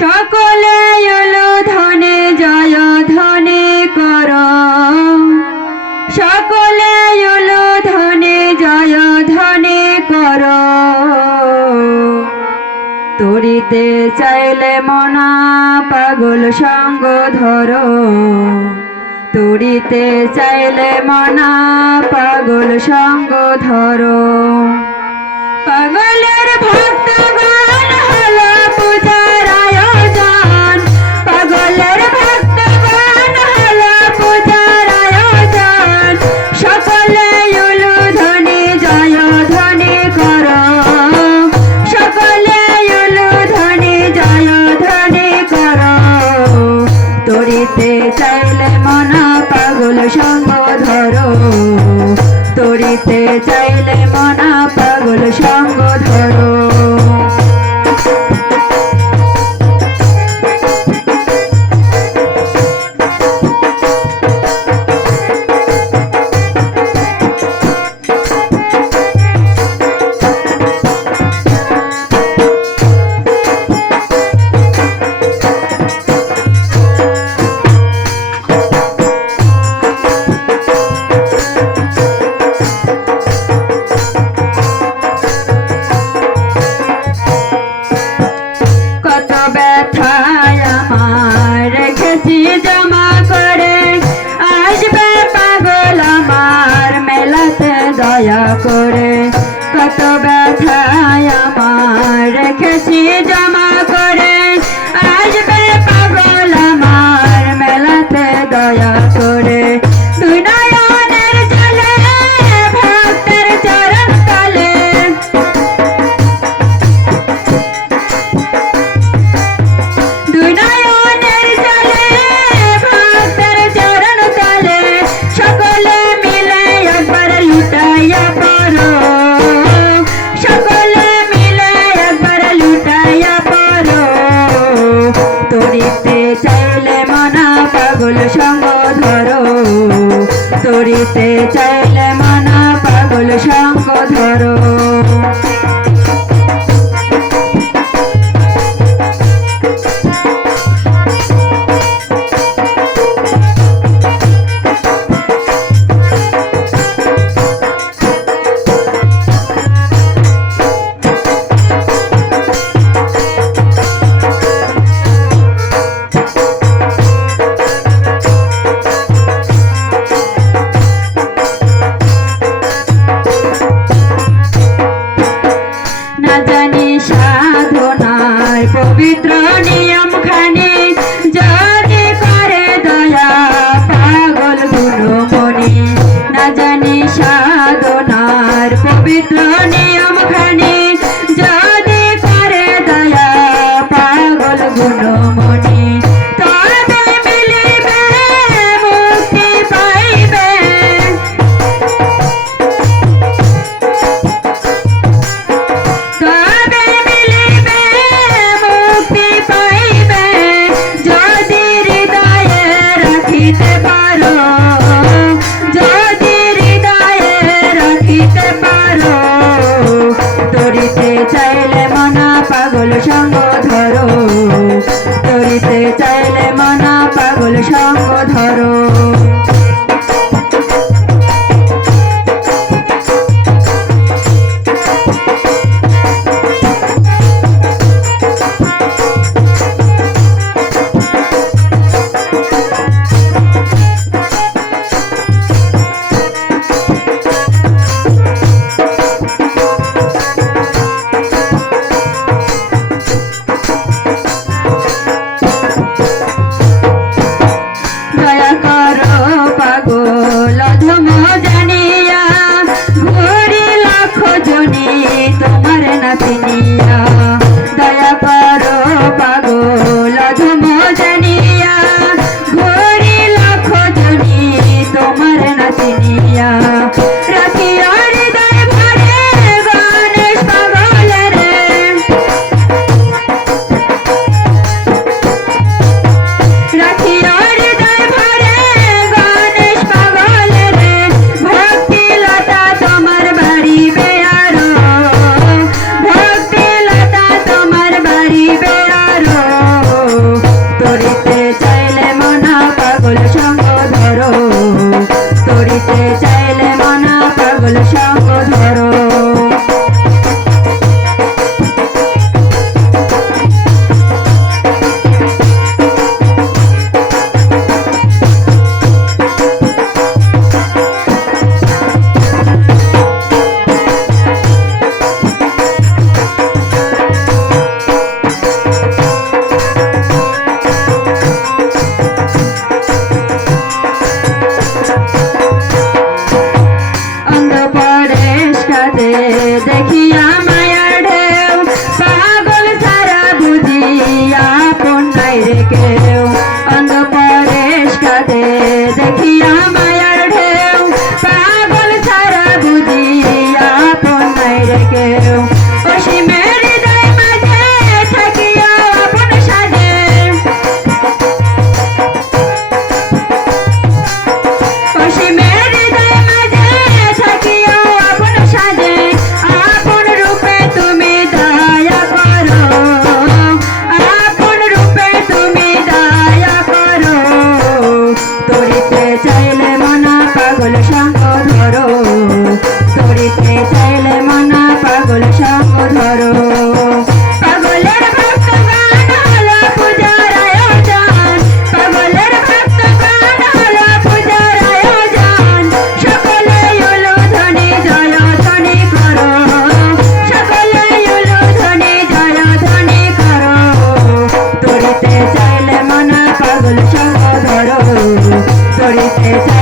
সকলে এলো ধনে জয় ধনে কর, সকলে এলো ধনে জয় ধনে কর। তরিতে চাইলে মনা পাগল সঙ্গ ধর, তরিতে চাইলে মনা পাগল সঙ্গ ধর। পাগলের ভক্তগণ হলো পূজার আয়োজন, পাগলের ভক্তগণ হলো পূজার আয়োজন। সকলে এলো ধনে জয় ধনে কর, সকলে এলো ধনে জয় ধনে কর। তরিতে চাইলে মনা পাগল সঙ্গ ধর, তরিতে চাইলে মনা পাগল সঙ্গ ধর। কত ব্যথায় আমার রেখেছি জমা করে, আসবে পাগল আমার মেলাতে দয়া করে। কত ব্যথায় আমার রেখেছি জমা করে, আসবে পাগল আমার মেলাতে দয়া করে। দুই নয়নের জলে ভক্তের চরণ তলে, দুই নয়নের জলে ভক্তের চরণ তলে। সকলে মিলে একবার লুটাইয়া পড়ো, সকলে মিলে একবার লুটাইয়া পড়ো। তরিতে চাইলে মনা পাগল সঙ্গ ধরো, তরিতে চাইলে মনা পাগল সঙ্গ ধরো। না জানি সাধনার পবিত্র নিয়ম খানি, যদি করে দয়া পাগল গুণমণি। না জানি সাধনার পবিত্র নিয়ম খানি, যদি করে দয়া পাগল গুণমণি। তবে মিলিবে মুক্তি পাইবে, তবে মিলিবে মুক্তি পাইবে। ধরিতে চাইলে মানা পাগল সঙ্গ ধরো ধরিতে চাইলে